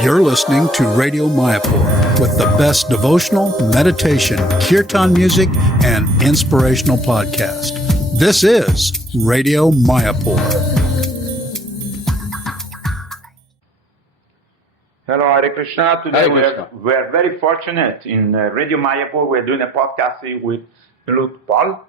You're listening to Radio Mayapur with the best devotional, meditation, kirtan music, and inspirational podcast. This is Radio Mayapur. Hello, Hare Krishna. Today we are very fortunate in Radio Mayapur. We're doing a podcast with Nilutpal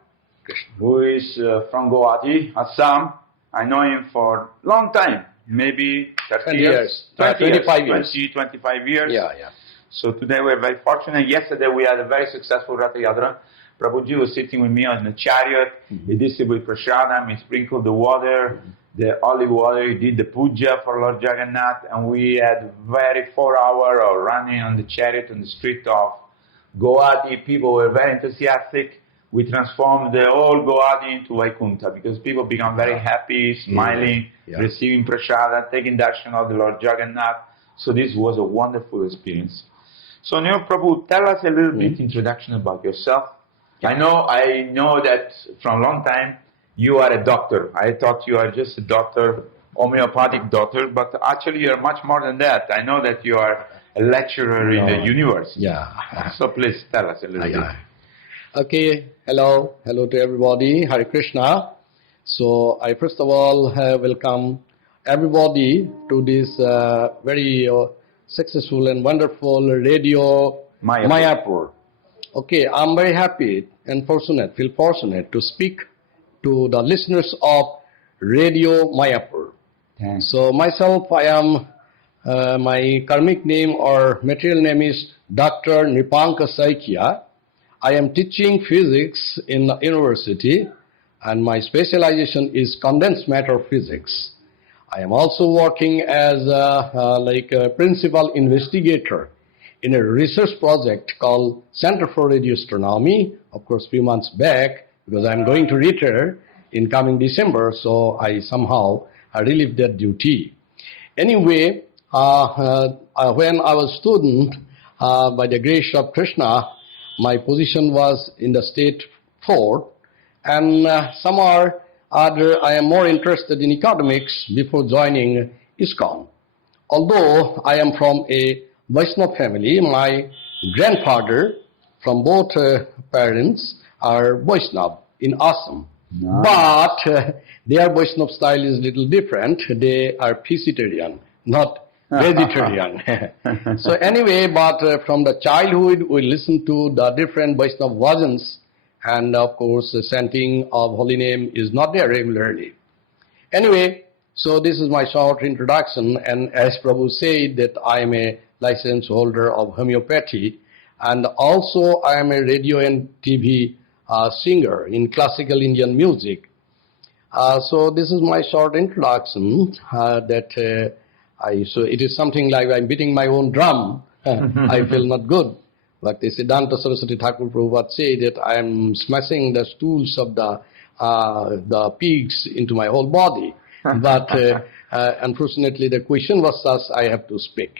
Krishna, who is from Guwahati, Assam. I know him for a long time, maybe 30 years. 25 years. 25 years. Yeah. So today we're very fortunate. Yesterday we had a very successful Ratha Yatra. Prabhuji was sitting with me on the chariot. He distributed prasadam, he sprinkled the water, the olive water, he did the puja for Lord Jagannath, and we had very 4 hours of running on the chariot on the street of Guwahati. People were very enthusiastic. We transformed the whole Guwahati into Vaikuntha because people become very happy, smiling, receiving prasada, taking darshan of the Lord Jagannath. So this was a wonderful experience. So Neo Prabhu, tell us a little bit introduction about yourself. I know that from a long time you are a doctor. I thought you are just a doctor, homeopathic doctor, but actually you are much more than that. I know that you are a lecturer in the university. Yeah. So please tell us a little bit. Okay, hello to everybody, Hare Krishna. So I first of all welcome everybody to this very successful and wonderful Radio Mayapur. Okay, I'm very happy and feel fortunate to speak to the listeners of Radio Mayapur. Thanks. So myself, I am, my karmic name or material name is Dr. Nripanka Saikia. I am teaching physics in the university and my specialization is Condensed Matter Physics. I am also working as a principal investigator in a research project called Center for Radio Astronomy, of course, few months back, because I'm going to retire in coming December, so I somehow relieved that duty. Anyway, when I was student, by the grace of Krishna, my position was in the state fort, and somehow other I am more interested in academics before joining iskcon. Although I am from a Vaishnava family, my grandfather from both parents are Vaishnava in Assam. But their Vaishnava style is little different. They are pescatarian, not vegetarian. So anyway, but from the childhood, we listen to the different Vaishnava bhajans, and of course, the chanting of holy name is not there regularly. Anyway, so this is my short introduction, and as Prabhu said that I am a license holder of homeopathy, and also I am a radio and TV singer in classical Indian music. So this is my short introduction so it is something like I'm beating my own drum. I feel not good. But the Siddhanta Saraswati Thakur Prabhupada said that I am smashing the stools of the pigs into my whole body. But unfortunately the question was such, I have to speak.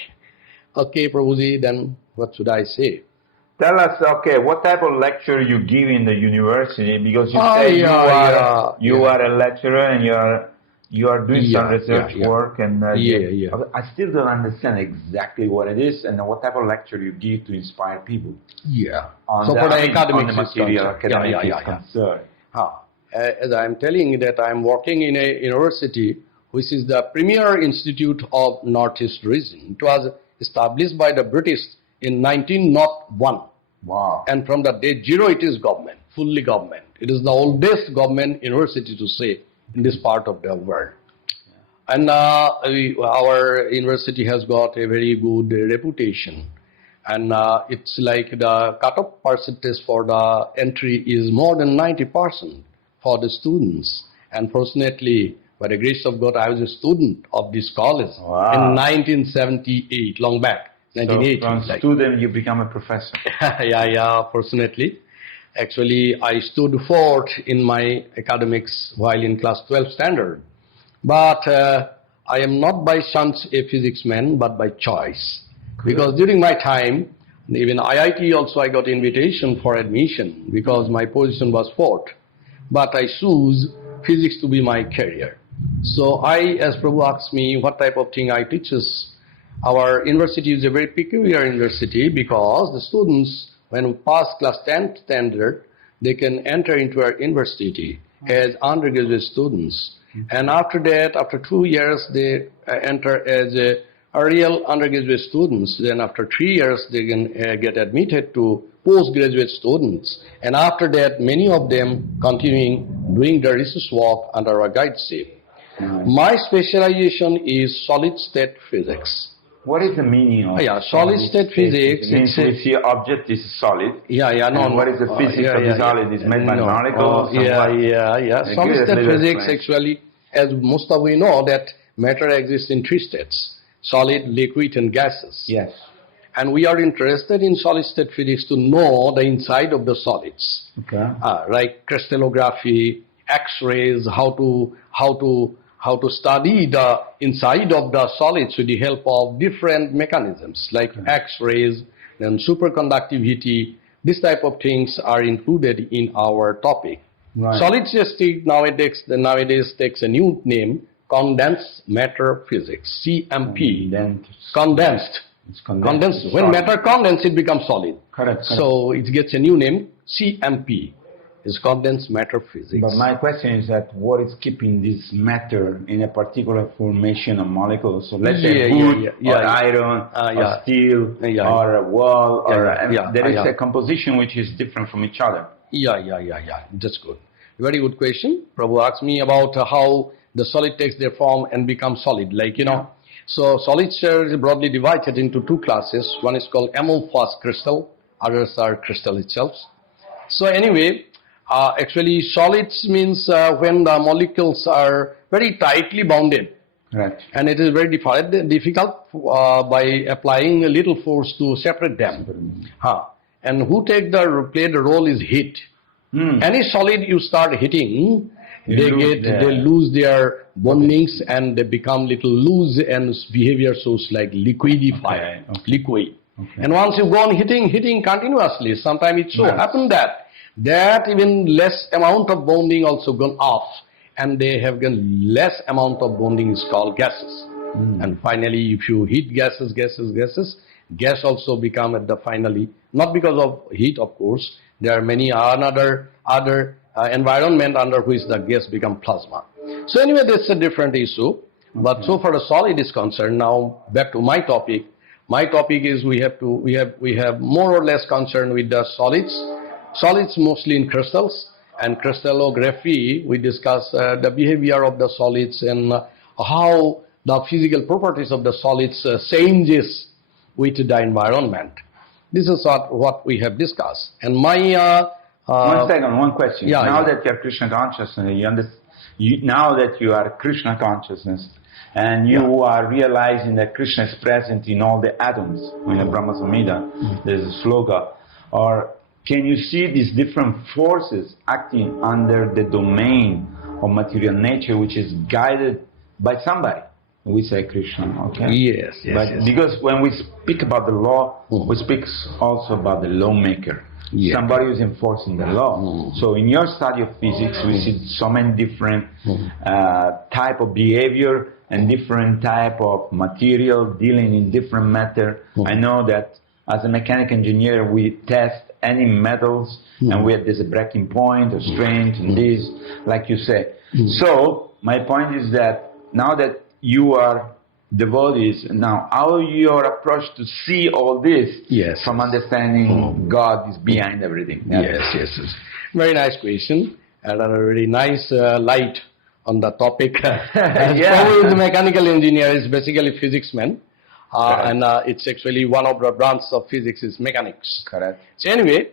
Okay, Prabhuji, then what should I say? Tell us, what type of lecture you give in the university? Because you say you are a lecturer and you are doing some research work, and I still don't understand exactly what it is and what type of lecture you give to inspire people. So for the academic material, concern. As I am telling you that I am working in a university which is the premier institute of Northeast region. It was established by the British in 1901. Wow. And from the day zero it is government, fully government. It is the oldest government university to say in this part of the world. And our university has got a very good reputation. And it's like the cut-off percentage for the entry is more than 90% for the students. And fortunately, by the grace of God, I was a student of this college in 1978, long back. 1980. So from student, you become a professor. Fortunately. Actually, I stood forth in my academics while in class 12 standard. But I am not by chance a physics man, but by choice. Because during my time, even IIT also I got invitation for admission because my position was fourth. But I choose physics to be my career. So as Prabhu asked me what type of thing I teaches, Our university is a very peculiar university because the students, when we pass class 10 standard, they can enter into our university as undergraduate students. And after that, after 2 years, they enter as a real undergraduate students. Then after 3 years, they can get admitted to postgraduate students. And after that, many of them continuing doing their research work under our guideship. My specialization is solid state physics. What is the meaning of solid state physics? It means we see an object is solid. No. What is the physics of the solid? Is made by molecules? Solid state physics actually, as most of we know, that matter exists in 3 states: solid, liquid, and gases. Yes. And we are interested in solid state physics to know the inside of the solids. Okay. Like crystallography, X-rays, how to study the inside of the solids with the help of different mechanisms like X-rays and superconductivity. This type of things are included in our topic. Right. Solid state nowadays takes a new name, Condensed Matter Physics, CMP. Condensed. It's condensed. When matter condenses, it becomes solid. Correct. So it gets a new name, CMP. Is Condensed Matter Physics. But my question is that what is keeping this matter in a particular formation of molecules? So let's say wood, or iron, or steel, or a wall, there is a composition which is different from each other. That's good. Very good question. Prabhu asked me about how the solid takes their form and becomes solid. So solids are broadly divided into 2 classes. One is called amorphous crystal. Others are crystal itself. So anyway, actually solids means when the molecules are very tightly bounded. Right. And it is very difficult by applying a little force to separate them. And who play the role is heat. Any solid you start hitting, they lose their bondings and they become little loose and behavior shows like liquidify, liquid. Okay. And once you go on hitting continuously, sometimes it so happen that even less amount of bonding also gone off, and they have gone less amount of bonding is called gases. And finally, if you heat gases, gas also become at the finally, not because of heat of course, there are many other environment under which the gas become plasma. So anyway, that's a different issue. But so far the solid is concerned, now back to my topic. My topic is we have more or less concern with the solids mostly in crystals, and crystallography. We discuss the behavior of the solids and how the physical properties of the solids changes with the environment. This is what we have discussed. And my 1 second, one question. Now that you are Krishna consciousness, now that you are Krishna consciousness, and you are realizing that Krishna is present in all the atoms, in the Brahma Samhita, there's a sloka, or can you see these different forces acting under the domain of material nature, which is guided by somebody? We say Krishna, okay? Yes. Because when we speak about the law, we speak also about the lawmaker. Somebody who's enforcing the law. So in your study of physics, we see so many different type of behavior and different type of material dealing in different matter. I know that as a mechanical engineer, we test any metals, and there's a breaking point or strength and this, like you say. So my point is that now that you are devotees, now how your approach to see all this from understanding God is behind everything? Yes. Very nice question, and a very nice light on the topic. Probably the mechanical engineer is basically physics man. And it's actually one of the branches of physics is mechanics. Correct. So anyway,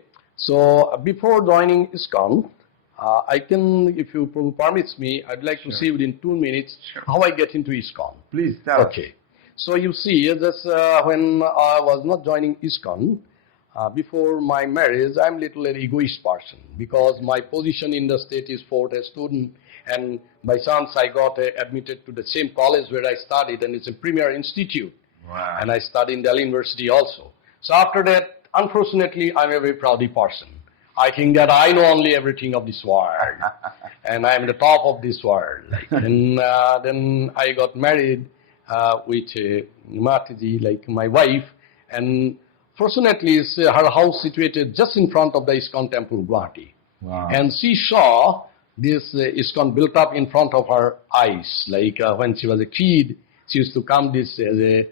before joining iskcon, I can, if you permits me, I'd like to see within 2 minutes how I get into iskcon. Please tell. Okay. So you see, this when I was not joining iskcon, before my marriage, I'm little an egoist person because my position in the state is 4th student, and by chance I got admitted to the same college where I studied, and it's a premier institute. Wow. And I studied in Delhi University also. So after that, unfortunately, I'm a very proudy person. I think that I know only everything of this world, and I'm the top of this world. And then I got married with Mataji, like my wife, and fortunately her house situated just in front of the ISKCON temple, Guwahati. Wow. And she saw this ISKCON built up in front of her eyes. Like when she was a kid, she used to come this as a,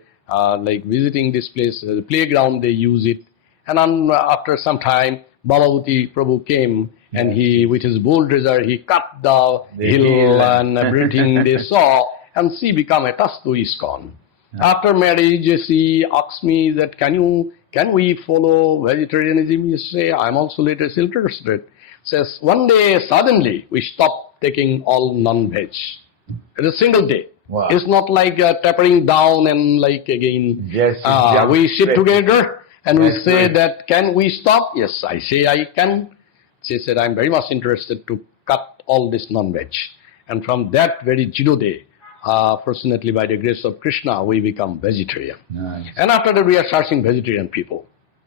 like visiting this place, the playground, they use it. And after some time, Balavuti Prabhu came, and he, with his bulldozer, he cut the hill and everything they saw, and she became attached to ISKCON. After marriage, she asked me that, can we follow vegetarianism? You say, I'm also later interested. Says, one day, suddenly, we stopped taking all non-veg. It's a single day. Wow. It's not like tapering down and like again. Yes, we sit together and we say that, can we stop? Yes, I say I can. She said, I'm very much interested to cut all this non-veg. And from that very judo day, fortunately by the grace of Krishna, we become vegetarian. Nice. And after that, we are searching vegetarian people.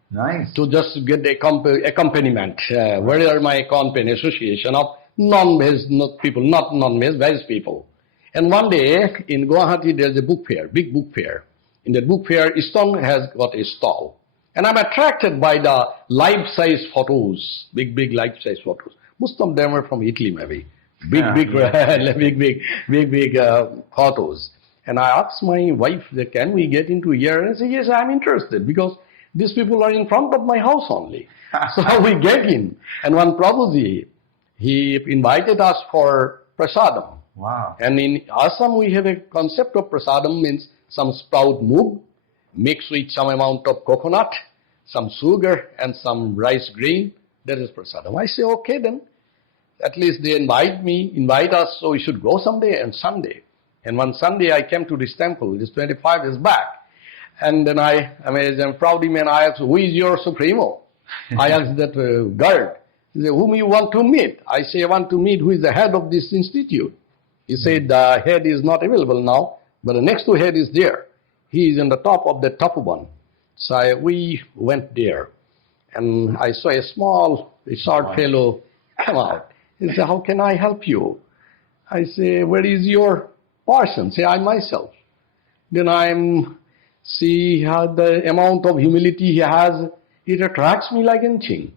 Nice. To just get the accompaniment. Where are my company association of non-veg people, not non-veg, veg people. And one day in Guwahati, there's a book fair, big book fair. In the book fair, ISKCON has got a stall. And I'm attracted by the life-size photos, big life-size photos. Most of them are from Italy, maybe. Big photos. And I asked my wife, can we get into here? And I said, yes, I'm interested, because these people are in front of my house only. So we get in. And one Prabhuji, he invited us for prasadam. Wow. And in Assam, we have a concept of prasadam, means some sprout moog mixed with some amount of coconut, some sugar, and some rice grain. That is prasadam. I say, okay then. At least they invite us, so we should go someday, and Sunday. And one Sunday I came to this temple, this 25 years back. And then as a proud man, I asked, who is your supremo? I asked that guard. He said, whom you want to meet? I say, I want to meet who is the head of this institute. He said, the head is not available now, but the next to head is there. He is on the top of the top one. So we went there. And I saw a small, short fellow come out. He said, how can I help you? I say, where is your person? Say, I myself. Then see how the amount of humility he has, it attracts me like anything.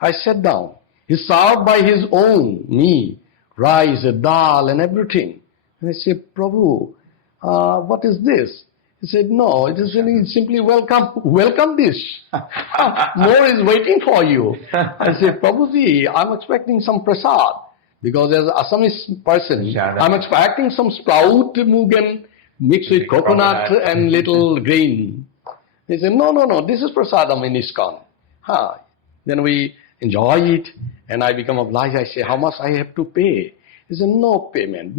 I sat down. He served by his own, me, rice, dal, and everything. And I said, Prabhu, what is this? He said, no, it is simply welcome dish. More is waiting for you. I said, Prabhuji, I'm expecting some prasad. Because as Assamese person, I'm expecting some sprout mugen mixed with coconut and little grain. He said, no, this is prasadam in ISKCON. Then we enjoy it, and I become obliged. I say, how much I have to pay? He said, no payment.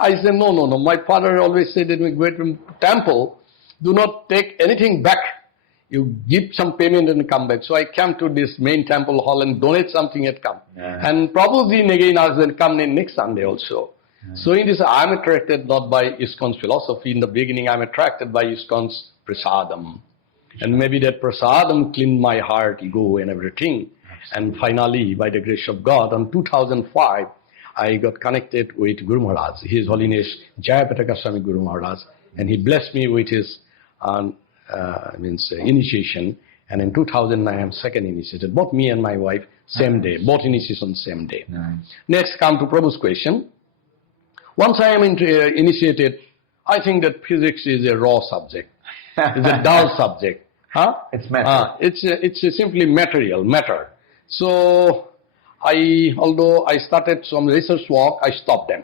I said, no. My father always said that when we go to temple, do not take anything back. You give some payment and come back. So I came to this main temple hall and donate something and come. Yeah. And Prabhuji again asked them come in next Sunday also. Yeah. So in this, I'm attracted not by ISKCON's philosophy. In the beginning, I'm attracted by ISKCON's prasadam. And maybe that prasadam cleaned my heart, ego, and everything. And finally, by the grace of God, in 2005, I got connected with Guru Maharaj, His Holiness Jayapataka Swami Guru Maharaj, and he blessed me with his initiation. And in 2009, I am second initiated. Both me and my wife, same day. Both initiation same day. Nice. Next, come to Prabhu's question. Once I am initiated, I think that physics is a raw subject. It's a dull subject. It's matter. It's simply matter. So, although I started some research work, I stopped them.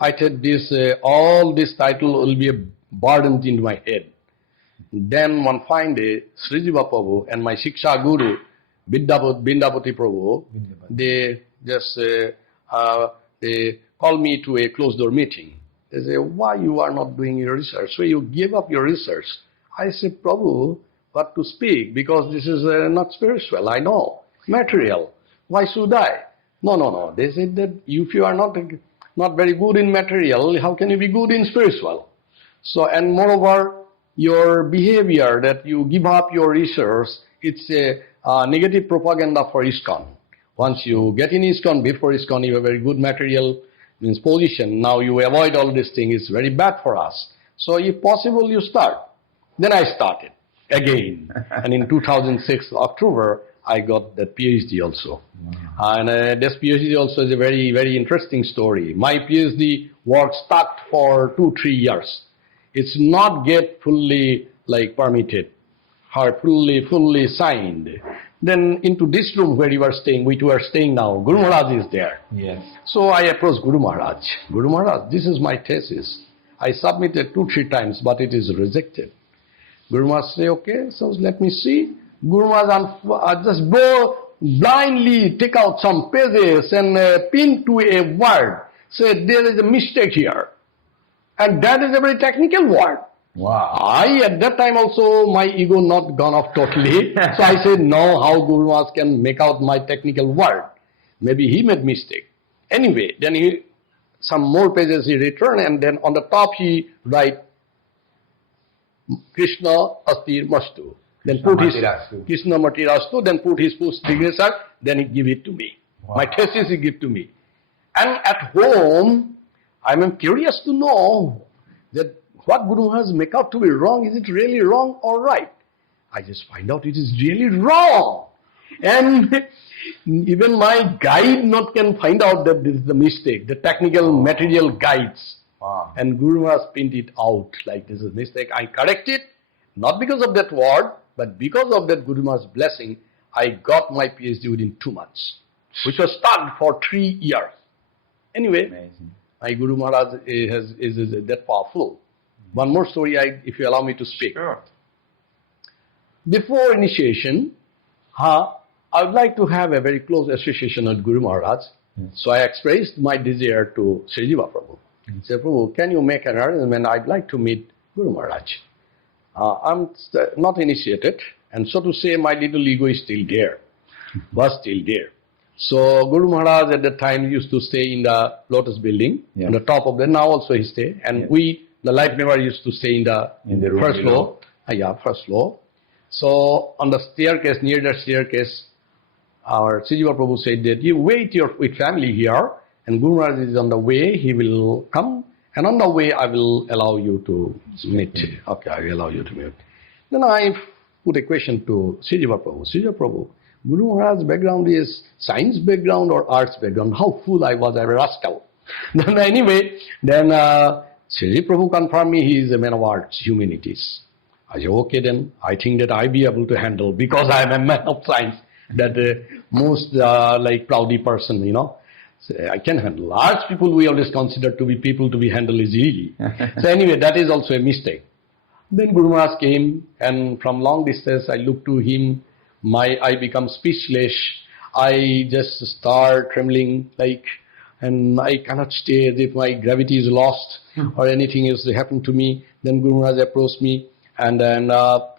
I said all this title will be a burden in my head. Then one fine day, Srijiva Prabhu and my Shiksha Guru, Bindapati Prabhu, they just they called me to a closed door meeting. They say, why you are not doing your research? So you give up your research. I said, Prabhu, what to speak? Because this is not spiritual, I know. Material. Why should I? No. They said that if you are not very good in material, how can you be good in spiritual? So, and moreover, your behavior that you give up your research, it's a negative propaganda for ISKCON. Once you get in ISKCON, before ISKCON, you have very good material, means position. Now you avoid all this thing. It's very bad for us. So if possible, you start. Then I started again. And in 2006, October, I got that PhD also. Wow. And this PhD also is a very, very interesting story. My PhD work stuck for 2-3 years. It's not get fully permitted or fully signed. Then into this room where you are staying, which we are staying now, Guru Maharaj is there. Yes. So I approached Guru Maharaj. Guru Maharaj, this is my thesis. I submitted 2-3 times, but it is rejected. Guru Maharaj say, okay, so let me see. Guru Maharaj just go blindly take out some pages and pin to a word. Say there is a mistake here. And that is a very technical word. Wow. I, at that time also, my ego not gone off totally. So I said, no, how Guru Maharaj can make out my technical word? Maybe he made mistake. Anyway, then some more pages he returned, and then on the top he write, Krishna Astir Mastu. Then put his Krishna Matirastu, then put his signature, then he give it to me. Wow. My thesis he give to me. And at home, I am curious to know that what Guru has make out to be wrong, is it really wrong or right? I just find out it is really wrong. And even my guide not can find out that this is the mistake, the technical material guides. Wow. And Guru has pinned it out like this is a mistake. I correct it, not because of that word, but because of that Guru Maharaj's blessing, I got my PhD within 2 months, which was studied for 3 years. Anyway, amazing. My Guru Maharaj is that powerful. One more story, if you allow me to speak. Sure. Before initiation, I would like to have a very close association with Guru Maharaj. Yes. So I expressed my desire to Sri Jiva Prabhu. I said, Prabhu, can you make an arrangement? I'd like to meet Guru Maharaj. I'm not initiated, and so to say, my little ego is still there, was still there. So Guru Maharaj at that time used to stay in the Lotus building, on the top of the, now also he stay, and we, the life never used to stay in the first floor. First floor. So on the staircase, near the staircase, our Sijiva Prabhu said that you wait with family here, and Guru Maharaj is on the way, he will come, and on the way I will allow you to meet. Okay, I will allow you to meet. Then I put a question to Sijiva Prabhu. Sijiva Prabhu, Guru Maharaj's background is science background or arts background? How fool I was, I was a rascal. Then anyway, then Sijiva Prabhu confirmed me he is a man of arts, humanities. I said, okay then, I think that I be able to handle, because I am a man of science, that most proudy person, So I can handle. Arts people we always consider to be people to be handled easily. So anyway, that is also a mistake. Then Guru Maharaj came, and from long distance I looked to him. I become speechless. I just start trembling and I cannot stay as if my gravity is lost or anything else happened to me. Then Guru Maharaj approached me, and then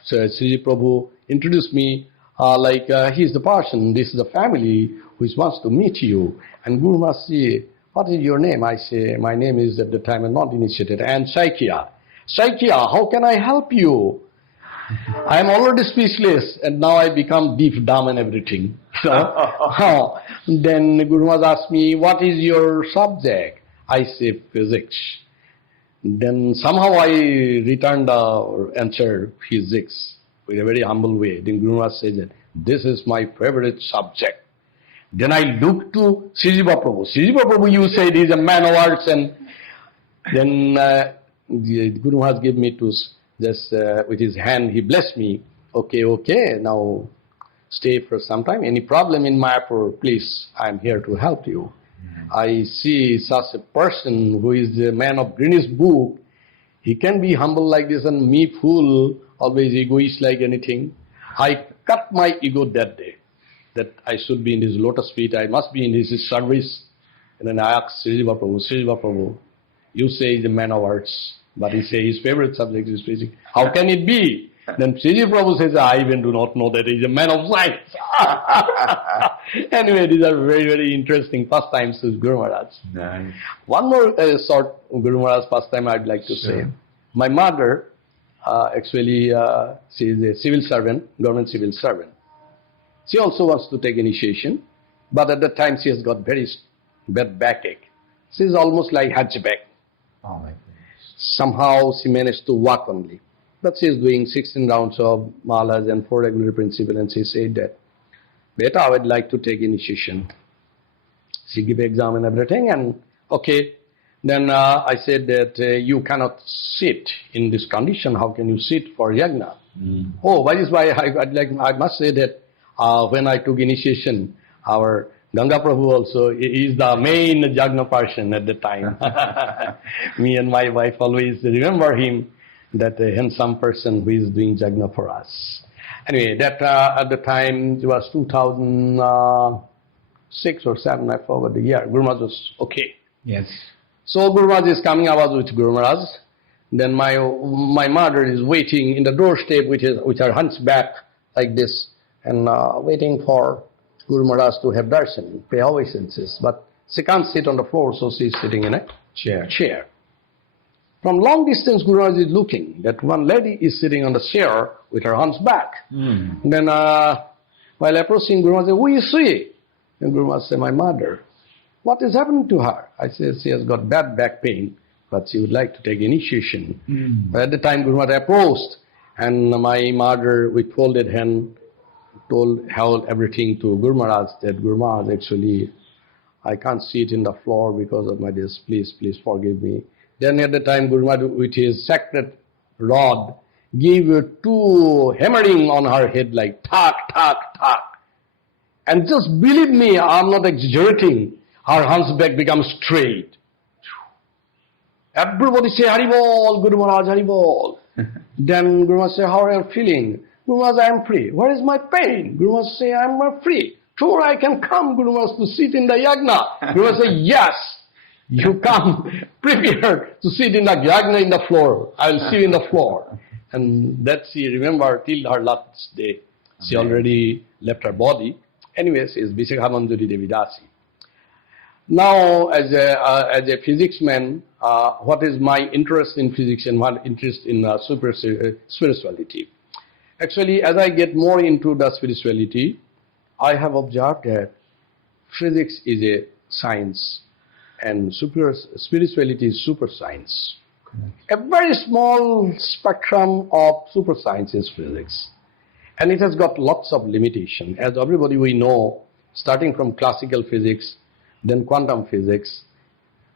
Sri Prabhu introduced me he is the person, this is the family who wants to meet you. And Guru Maharaj said, what is your name? I say, my name is at the time I'm not initiated, and Saikia. Saikia, how can I help you? I am already speechless, and now I become deaf, dumb and everything. So, then Guru Maharaj asked me, what is your subject? I say, physics. Then somehow I returned the answer, physics, with a very humble way. Then Guru Maharaj said, this is my favorite subject. Then I looked to Sijiva Prabhu. Sijiva Prabhu, you said he's a man of arts, and then Guru Maharaj gave me to just with his hand, he blessed me. Okay, now stay for some time. Any problem in Mayapur, please, I'm here to help you. I see such a person who is a man of Guinness book. He can be humble like this, and me fool, always egoist like anything. I cut my ego that day, that I should be in his lotus feet, I must be in his service. And then I asked Sijiva Prabhu, you say he's a man of arts, but he says his favorite subject is physics. How can it be? Then Sijiva Prabhu says, I even do not know that he's a man of science. Anyway, these are very, very interesting pastimes with Guru Maharaj. Nice. One more short Guru Maharaj pastime I'd like to say. My mother, actually, she is a civil servant, government civil servant. She also wants to take initiation, but at that time she has got very bad backache. She's almost like hatchback. Oh my goodness. Somehow she managed to walk only. But she's doing 16 rounds of malas and 4 regular principles, and she said that, Beta, I would like to take initiation. She gave exam and everything, and okay. Then I said that you cannot sit in this condition. How can you sit for yajna? Oh, that is why I must say that when I took initiation, our Ganga Prabhu also is the main yajna person at the time. Me and my wife always remember him, that handsome person who is doing yajna for us. Anyway, that at the time it was 2006 or 7, I forgot the year. Guru Maharaj was okay. Yes. So Guru Maharaj is coming, I was with Guru Maharaj. Then my mother is waiting in the doorstep with her hunchback like this, and waiting for Guru Maharaj to have darshan, pay obeisances. But she can't sit on the floor, so she's sitting in a chair. From long distance, Guru Maharaj is looking that one lady is sitting on the chair with her hunchback. Then while approaching, Guru Maharaj said, who is she? And Guru Maharaj said, my mother. What is happening to her? I said, she has got bad back pain, but she would like to take initiation. But at the time, Guru Maharaj approached, and my mother, with folded hand, held everything to Guru Maharaj, that Guru Maharaj, actually, I can't sit in the floor because of my this. Please forgive me. Then at the time, Guru Maharaj, with his sacred rod, gave 2 hammering on her head like tak, tak, tak. And just believe me, I'm not exaggerating, her hunchback becomes straight. Everybody say, Haribol, Guru Maharaj, Haribol. Then Guru Maharaj say, how are you feeling? Guru Maharaj, I am free. Where is my pain? Guru Maharaj say, I am free. Sure, I can come, Guru Maharaj, to sit in the yajna. Guru Maharaj say, yes, you come prepared to sit in the yajna in the floor. I will see you in the floor. And that she remember till her last day. She already left her body. Anyways, is Vishakha Manjari Devi Dasi. Now, as a physics man, what is my interest in physics and what interest in spirituality? Actually, as I get more into the spirituality, I have observed that physics is a science and spirituality is super science. A very small spectrum of super science is physics. And it has got lots of limitation. As everybody we know, starting from classical physics, then quantum physics.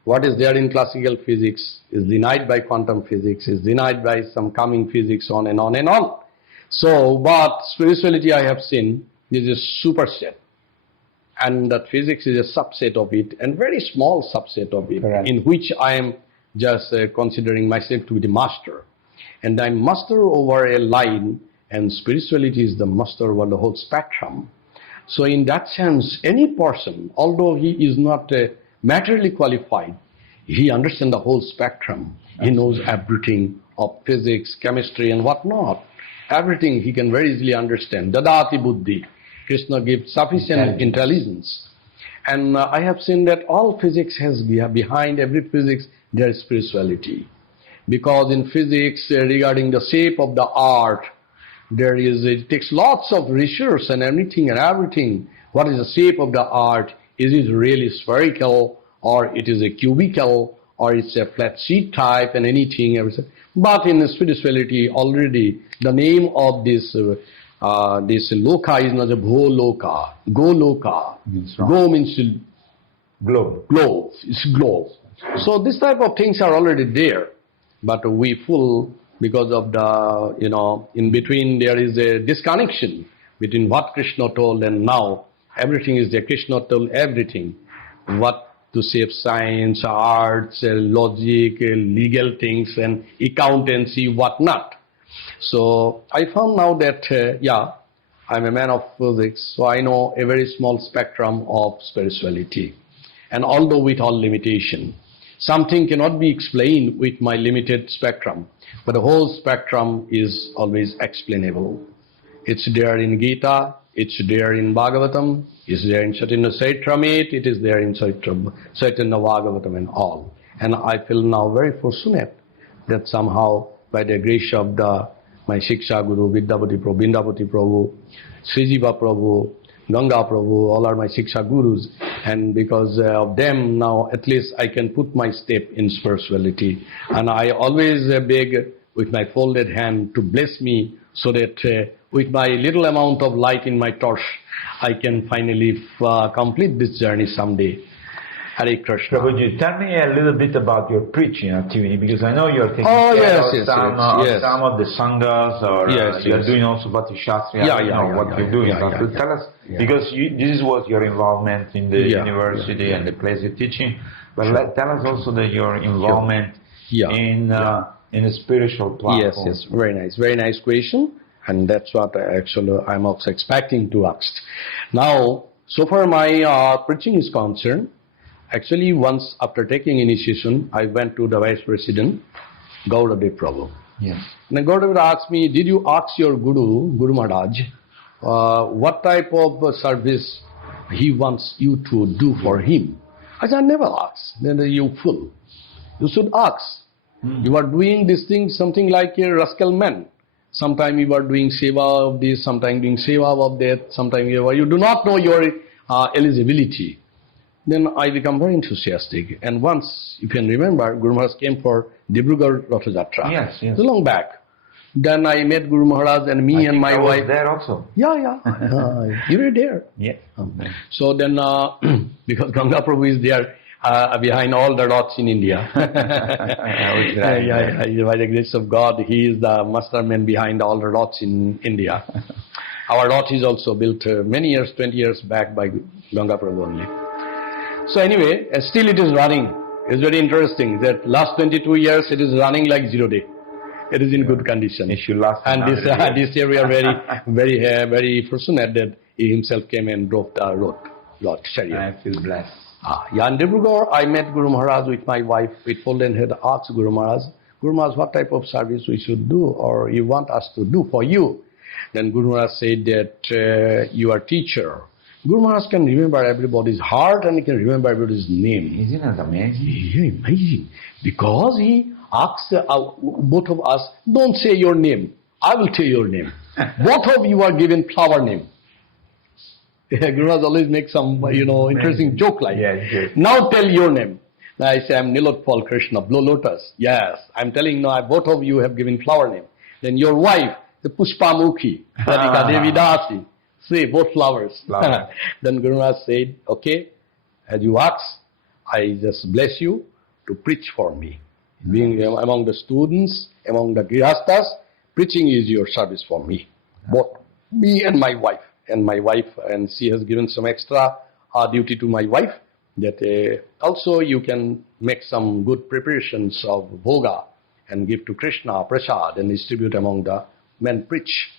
What is there in classical physics is denied by quantum physics, is denied by some coming physics, on and on and on. So, but spirituality I have seen is a superset. And that physics is a subset of it, and very small subset of it, Correct. in which I am just considering myself to be the master. And I'm master over a line, and spirituality is the master over the whole spectrum. So in that sense, any person, although he is not materially qualified, he understands the whole spectrum. He knows everything of physics, chemistry, and whatnot. Everything he can very easily understand. Dadati buddhi. Krishna gives sufficient intelligence. And I have seen that all physics has behind every physics there is spirituality. Because in physics, regarding the shape of the art, it takes lots of research and everything. What is the shape of the art? Is it really spherical, or it is a cubical, or it's a flat sheet type and everything. But in spirituality, already the name of this loka is not a bho-loka, go-loka. Go means Globe. globe, it's globe. So this type of things are already there, but we fool because of the, in between there is a disconnection between what Krishna told and now. Everything is there. Krishna told everything. What to save science, arts, logic, legal things, and accountancy, whatnot. So I found now that, I'm a man of physics, so I know a very small spectrum of spirituality. And although with all limitation, something cannot be explained with my limited spectrum, but the whole spectrum is always explainable. It's there in Gita, it's there in Bhagavatam, it's there in Chaitanya Charitamrita, it is there in Chaitanya Bhagavatam and all. And I feel now very fortunate that somehow by the grace of my Shiksha Guru, Vidyapati Prabhu, Srijiva Prabhu, Ganga Prabhu, all are my Shiksha Gurus, and because of them now at least I can put my step in spirituality. And I always beg with my folded hand to bless me so that with my little amount of light in my torch, I can finally complete this journey someday. Hare Krishna. Prabhuji, tell me a little bit about your preaching activity, because I know you're taking Oh, care yes, of yes, some, yes. some of the sanghas, or Yes, you're yes. doing also Bhakti Shastri. Yeah, I don't yeah, know yeah, what yeah, you're doing. yeah, but yeah, tell us, yeah. because this was your involvement in the Yeah, university yeah, and the place you're teaching. But Sure. tell us also that your involvement Yeah, in the spiritual platform. Yes, very nice question, and that's what I'm also expecting to ask. Now, so far my preaching is concerned, actually once after taking initiation, I went to the Vice President, Gaudadev Prabhu. Yes. And Gaudadev asked me, did you ask your Guru Maharaj, what type of service he wants you to do for him? I said, I never asked. Then you fool. You should ask. You are doing this thing something like a rascal man. Sometime you are doing seva of this, sometime doing seva of that, sometime you do not know your eligibility. Then I become very enthusiastic. And once, you can remember, Guru Maharaj came for Dibrugarh Ratha Jatra. Yes. It's long back. Then I met Guru Maharaj and me and my I wife. was there also. Yeah. You were there. Yeah. So then, because Ganga Prabhu is there behind all the rods in India. By the grace of God, he is the masterman behind all the rods in India. Our rod is also built many years, 20 years back by Ganga Prabhu only. So anyway, still it is running. It's very interesting that last 22 years it is running like 0 day. It is in good condition. It should last. And this year we are very fortunate that he himself came and drove the road chariot. I feel blessed. In Dibrugarh, I met Guru Maharaj with my wife. With folded head, asked Guru Maharaj, what type of service we should do, or you want us to do for you? Then Guru Maharaj said that you are teacher. Guru Maharaj can remember everybody's heart and he can remember everybody's name. Isn't that amazing? Yeah, amazing. Because he asks both of us, don't say your name. I will tell your name. Both of you are given flower name. Guru Maharaj always makes some, interesting joke like that. Now tell your name. Now I say, I'm Nilutpal Krishna, Blue Lotus. Yes, I'm telling now, both of you have given flower name. Then your wife, the Pushpamukhi, Radhika Devi Dasi. Say both flowers. Then Guru Maharaj said, okay, as you ask, I just bless you to preach for me. Being among the students, among the grihastas, preaching is your service for me. Both me and my wife. And she has given some extra duty to my wife, that also you can make some good preparations of bhoga and give to Krishna, prasad, and distribute among the men preach.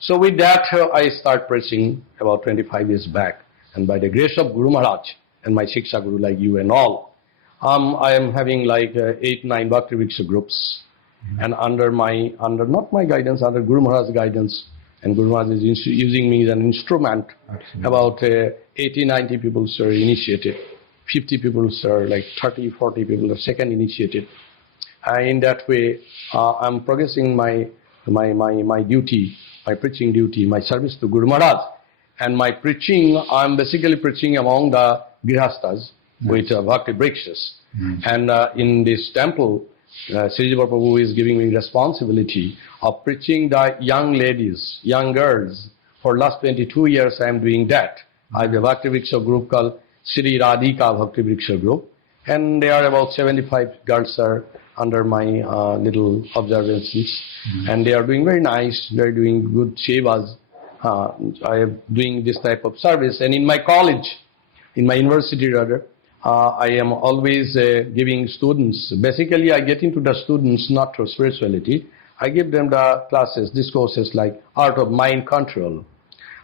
So with that, I start preaching about 25 years back. And by the grace of Guru Maharaj and my Shiksha Guru like you and all, I am having like 8-9 Bhakti Vriksha groups. And under not my guidance, under Guru Maharaj's guidance, and Guru Maharaj is using me as an instrument. Absolutely. About 80-90 people are initiated. 50 people are like 30-40 people are second initiated. In that way, I'm progressing my duty, my preaching duty, my service to Guru Maharaj. And my preaching, I'm basically preaching among the grihastas with Bhakti Vrikshas. And in this temple, Sri Jiva Prabhu is giving me responsibility of preaching the young ladies, young girls. For last 22 years I am doing that. I have a Bhakti Vriksha group called Sri Radhika Bhakti Vriksha group. And there are about 75 girls are under my little observances. And they are doing very nice. They are doing good sevas. I am doing this type of service. And in my college, in my university rather, I am always giving students. Basically, I get into the students not through spirituality. I give them the classes, discourses like art of mind control,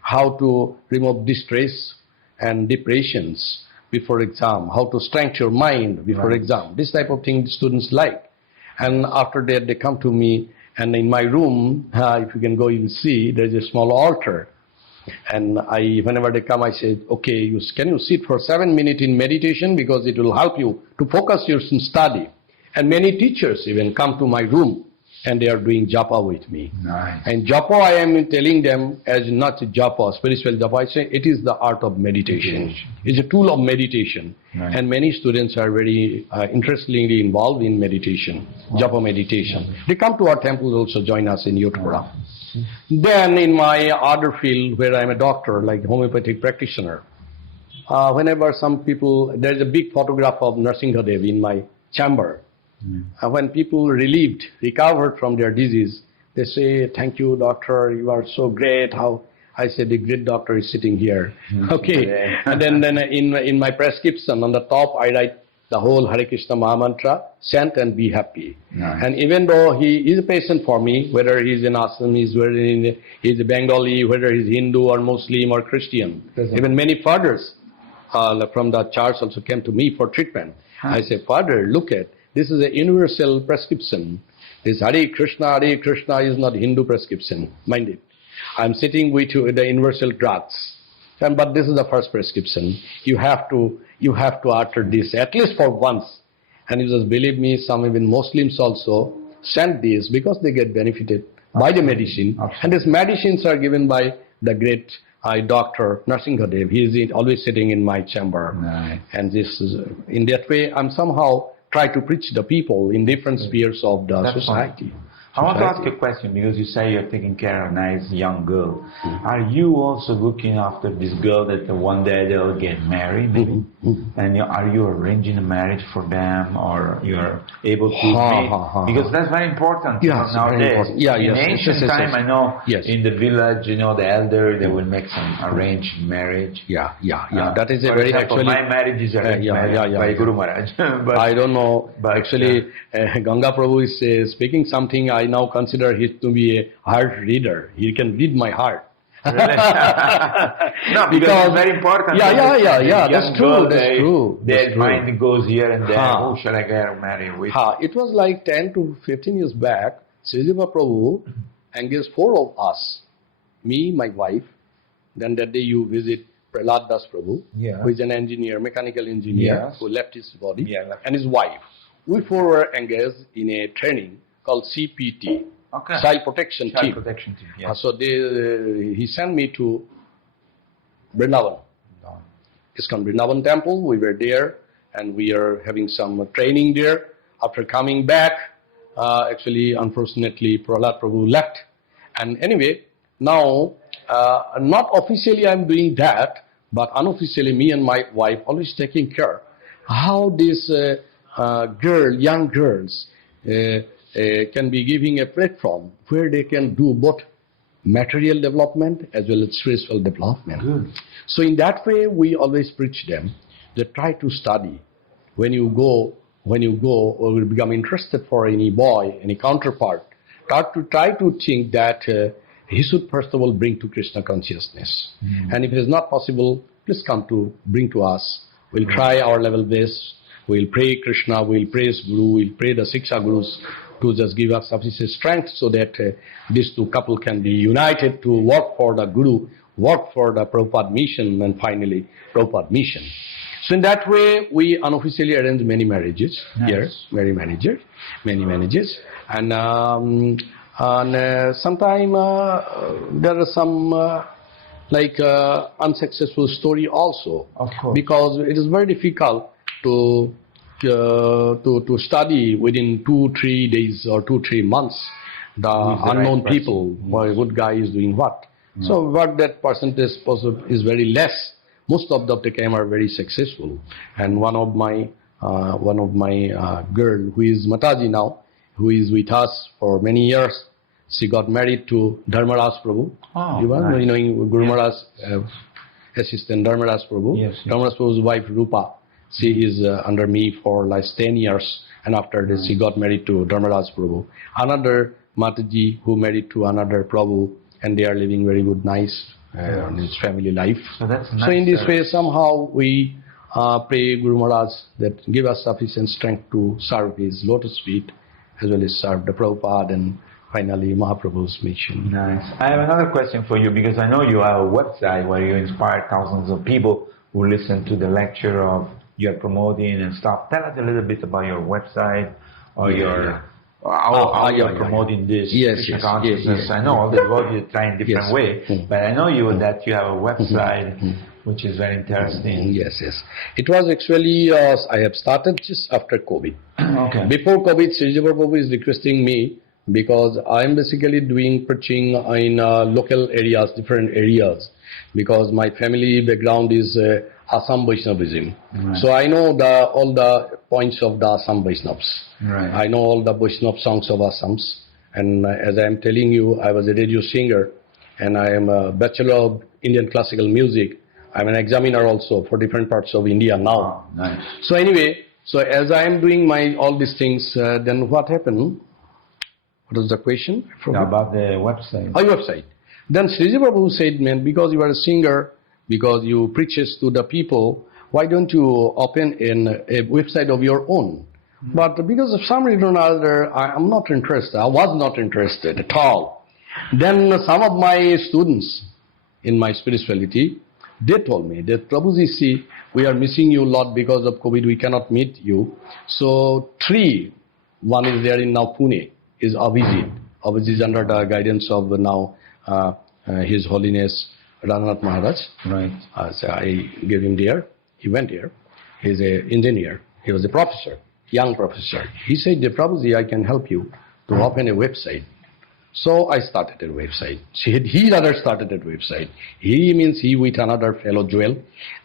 how to remove distress and depressions before exam, how to strengthen your mind before exam. This type of thing students like. And after that, they come to me, and in my room, if you can go, you will see there's a small altar. And whenever they come, I say, okay, can you sit for 7 minutes in meditation, because it will help you to focus your study. And many teachers even come to my room and they are doing japa with me. Nice. And japa, I am telling them as not japa, spiritual japa. I say it is the art of meditation. It's a tool of meditation. Nice. And many students are very interestingly involved in meditation, japa meditation. They come to our temple also, join us in Nilutpal. Then in my other field, where I'm a doctor, like homeopathic practitioner, whenever some people, there's a big photograph of Nripanka Devi in my chamber. When people recovered from their disease, they say, "Thank you, doctor, you are so great." How I said, "The great doctor is sitting here." Okay. And then in my prescription on the top, I write the whole Hare Krishna Maha Mantra, chant and be happy. Nice. And even though he is a patient for me, whether he's an Assamese, whether he's a Bengali, whether he's Hindu or Muslim or Christian, even many fathers from the church also came to me for treatment. I say, "Father, look at, this is a universal prescription. This Hare Krishna is not Hindu prescription. Mind it. I'm sitting with you with the universal drugs. But this is the first prescription. You have to utter this at least for once." And you just believe me, some even Muslims also send this because they get benefited by the medicine. And these medicines are given by the great Dr. Nripanka Devi. He is always sitting in my chamber. Nice. And this is, in that way, I'm somehow try to preach the people in different spheres of the society. I want to ask you a question, because you say you're taking care of a nice young girl. Are you also looking after this girl that one day they'll get married, maybe? And are you arranging a marriage for them, or you're able to meet? Because that's very important nowadays. In ancient time, I know in the village, the elder, they will make some arranged marriage. That is a for very example, actually. my marriage is arranged marriage by Guru Maharaj. But I don't know. but, Actually, Ganga Prabhu is speaking something. I now consider him to be a heart reader. He can read my heart. Really? No, because it's very important. That's true. Their mind goes here and there. Who shall I get married with? It was like 10 to 15 years back. Srijiva Prabhu engaged 4 of us, me, my wife. Then that day you visit Prahlad Das Prabhu, who is an engineer, mechanical engineer, who left his body, and his wife. We 4 were engaged in a training called CPT, Child Protection Team. So he sent me to Vrindavan, iskcon Vrindavan temple. We were there, and we are having some training there. After coming back, actually, unfortunately, Prahlad Prabhu left. And anyway, now, not officially I'm doing that, but unofficially, me and my wife always taking care how these young girls can be giving a platform where they can do both material development as well as spiritual development. Good. So in that way, we always preach them that try to study. When you go or will become interested for any boy, any counterpart, try to think that he should first of all bring to Krishna consciousness. And if it is not possible, please come to bring to us. We'll try our level best. We'll pray Krishna, we'll praise Guru, we'll pray the Siksha Gurus to just give us sufficient strength so that these 2 couple can be united to work for the Guru, work for the Prabhupada mission, and finally Prabhupada mission. So in that way, we unofficially arrange many marriages here, many marriages. And sometimes there are some unsuccessful story also. Of course. Because it is very difficult to study within 2-3 days or 2-3 months the unknown people, what guy is doing what. So what that percentage is very less. Most of them are very successful. And one of my girl who is Mataji now, who is with us for many years, she got married to Dharmaraj Prabhu. You know Guru Maharaj's assistant Dharmaraj Prabhu. Dharmaraj Prabhu's wife Rupa. She is under me for like 10 years, and after this she got married to Dharmaraj Prabhu. Another Mataji who married to another Prabhu, and they are living very good, nice his family life. So that's nice. So in this way, somehow we pray Guru Maharaj that give us sufficient strength to serve his lotus feet, as well as serve the Prabhupada and finally Mahaprabhu's mission. Nice. I have another question for you, because I know you have a website where you inspire thousands of people who listen to the lecture of you're promoting and stuff. Tell us a little bit about your website or your how yeah, you're yeah, promoting this Yes, Krishna yes, consciousness. yes. I know all the devotees try in different Yes. way, but I know you that you have a website which is very interesting. Yes, yes. It was actually, I have started just after COVID. Okay. Before COVID, Sri Prabhu is requesting me because I am basically doing preaching in local areas, different areas, because my family background is Assam Vaishnavism. Right. So I know all the points of the Assam Vaishnavas. Right. I know all the Vaishnav songs of Assams. And as I am telling you, I was a radio singer and I am a Bachelor of Indian Classical Music. I'm an examiner also for different parts of India now. Oh, nice. So anyway, so as I am doing all these things, then what happened? What was the question? About the website. Oh, website. Then Sriji Prabhu said, man, because you are a singer, because you preaches to the people, why don't you open a website of your own? But because of some reason or other, I'm not interested. I was not interested at all. Then some of my students in my spirituality, they told me that, Prabhuji, see, we are missing you a lot because of COVID. We cannot meet you. So one is there in now Pune, is Abhijit. Abhijit is under the guidance of now His Holiness Rananath Maharaj. Right. So I gave him there. He went there. He's an engineer. He was a professor, young professor. He said, Prabhuji, I can help you to open a website. So I started a website. He rather started a website. He means he with another fellow Joel.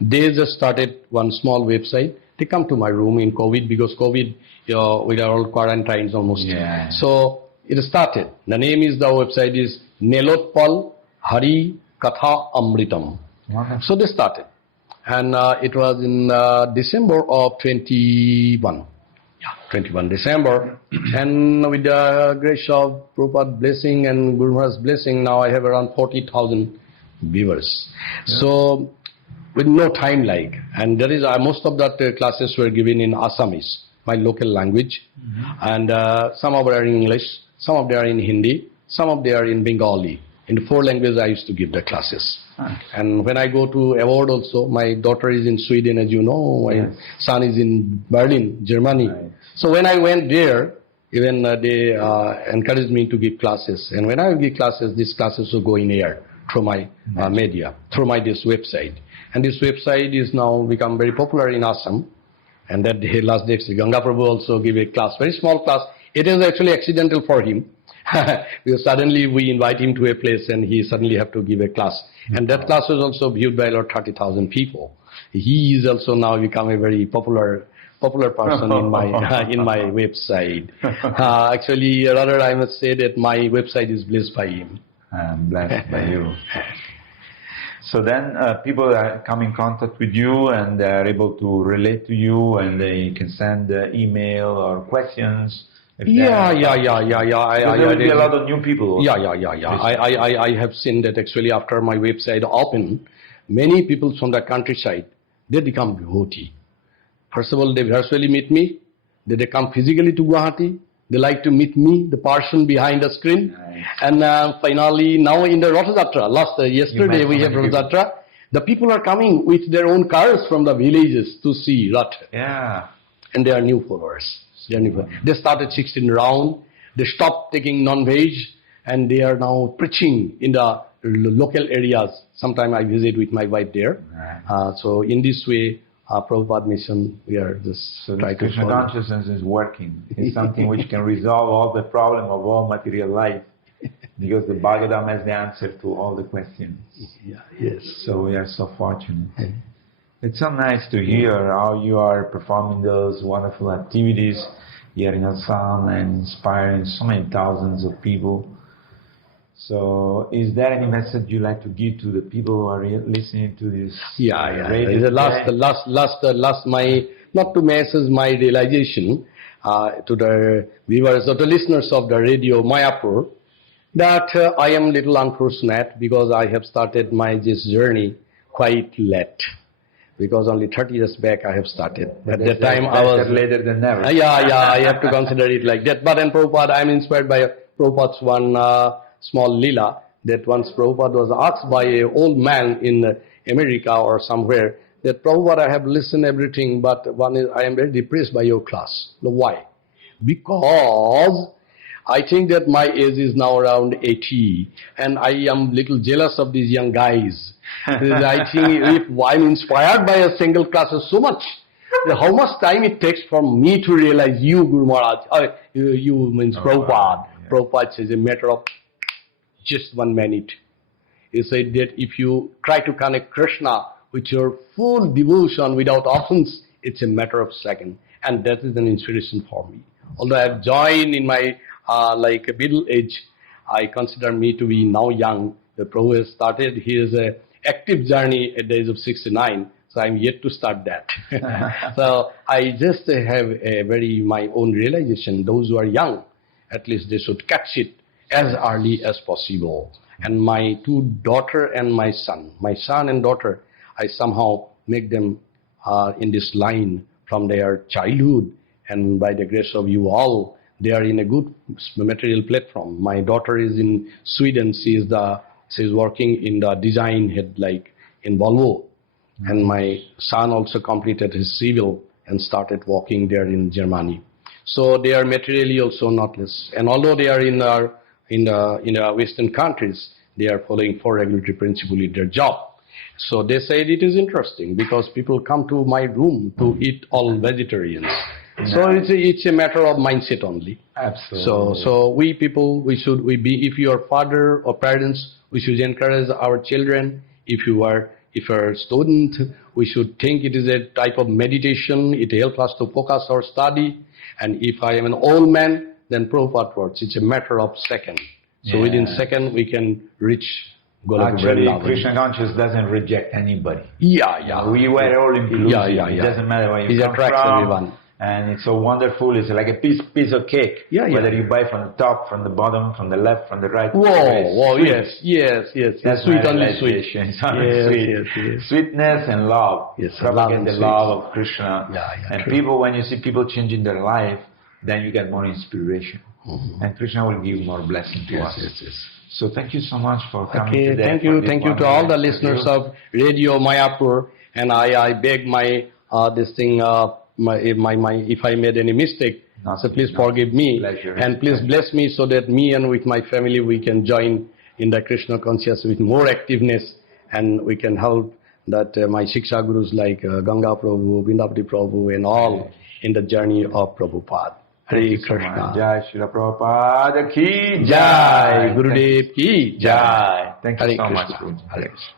They just started one small website. They come to my room in COVID because COVID, we are all quarantined almost. Yeah. So it started. The name is, the website is Nilutpal Hari Katha Amritam. Wonderful. So they started. And it was in December of 21. 21 December, and with the grace of Prabhupada's blessing and Guru Maharaj's blessing, now I have around 40,000 viewers. Yeah. So, with no time lag, and there is most of that classes were given in Assamese, my local language, and some of them are in English, some of them are in Hindi, some of them are in Bengali. In the 4 languages I used to give the classes. And when I go to abroad also, my daughter is in Sweden, as you know, my son is in Berlin, Germany. Right. So when I went there, even they encouraged me to give classes. And when I give classes, these classes will go in air through my media, through this website. And this website is now become very popular in Assam. And that day, last day, Ganga Prabhu also gave a class, very small class. It is actually accidental for him. Because suddenly we invite him to a place and he suddenly have to give a class. And that class was also viewed by about 30,000 people. He is also now become a very popular person in my website. Actually, rather I must say that my website is blessed by him. I'm blessed by you. So then people come in contact with you and they're able to relate to you and they can send email or questions. Yeah. There will be a lot of new people. Yeah. I have seen that actually after my website opened, many people from the countryside, they become devotee. First of all, they virtually meet me. They come physically to Guwahati. They like to meet me, the person behind the screen. Nice. And finally, now in the Rath Yatra, yesterday we have Rath Yatra. The people are coming with their own cars from the villages to see Rath. Yeah. And they are new followers. They started 16 round. They stopped taking non-veg, and they are now preaching in the local areas. Sometimes I visit with my wife there. So in this way, Prabhupada mission, we are just trying to Krishna consciousness is working. It's something which can resolve all the problem of all material life, because the Bhagavatam has the answer to all the questions. Yeah, yes. So we are so fortunate. It's so nice to hear how you are performing those wonderful activities here in Assam and inspiring so many thousands of people. So, is there any message you like to give to the people who are listening to this? Radio the last, not to message my realization to the viewers or the listeners of the radio Mayapur, that I am little unfortunate because I have started this journey quite late. Because only 30 years back I have started. At that time I was later than never. I have to consider it like that. But in Prabhupada, I am inspired by Prabhupada's one small lila, that once Prabhupada was asked by an old man in America or somewhere, that Prabhupada, I have listened everything, but I am very depressed by your class. Why? Because I think that my age is now around 80, and I am little jealous of these young guys. I think if I'm inspired by a single class so much, how much time it takes for me to realize you, Guru Maharaj, you means Prabhupada. Wow. Prabhupada says a matter of just 1 minute. He said that if you try to connect Krishna with your full devotion without offense, it's a matter of second. And that is an inspiration for me. Although I have joined in my like a middle age, I consider me to be now young. The Prabhu has started his active journey at the age of 69. So I'm yet to start that. So I just have my own realization. Those who are young, at least they should catch it as early as possible. And my 2 daughters and my son and daughter, I somehow make them in this line from their childhood, and by the grace of you all, they are in a good material platform. My daughter is in Sweden. She's working in the design head, like in Volvo. And my son also completed his civil and started working there in Germany. So they are materially also not less. And although they are in the Western countries, they are following 4 regulatory principles in their job. So they said it is interesting because people come to my room to eat all vegetarians. So it's a matter of mindset only. Absolutely. So we people, we be, if you are father or parents, we should encourage our children. If you are a student, we should think it is a type of meditation. It helps us to focus our study. And if I am an old man, then Prabhupada words. It's a matter of second. So within second, we can reach Golok Actually, Vrindavan. Krishna consciousness doesn't reject anybody. Yeah. We were all inclusive. Yeah. It doesn't matter where you He come attracts from. everyone. And it's so wonderful. It's like a piece of cake. Yeah. Whether you buy from the top, from the bottom, from the left, from the right. Whoa, Sweet. yes. That's Sweet, my only sweet. realization. It's only sweet. Yes. Sweetness and love. Yes, Propagate love and the sweet. love of Krishna. Yeah, and true. people, when you see people changing their life, then you get more inspiration. Mm-hmm. And Krishna will give more blessing to us. Yes. So thank you so much for coming Okay, today. thank you to all the listeners of Radio Mayapur, and I beg my if I made any mistake, so please forgive me, Pleasure. and please bless me so that me and with my family we can join in the Krishna consciousness with more activeness, and we can help that my Shiksha Gurus like Ganga Prabhu, Vindapati Prabhu, and all in the journey of Prabhupada. Hare Krishna. Jai Srila Prabhupada ki Jai Gurudev ki Jai. Thank you Hare so much. Krishna. Hare Krishna.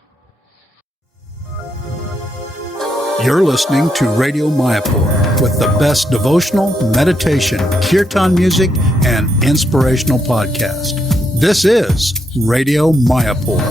You're listening to Radio Mayapur with the best devotional, meditation, kirtan music, and inspirational podcast. This is Radio Mayapur.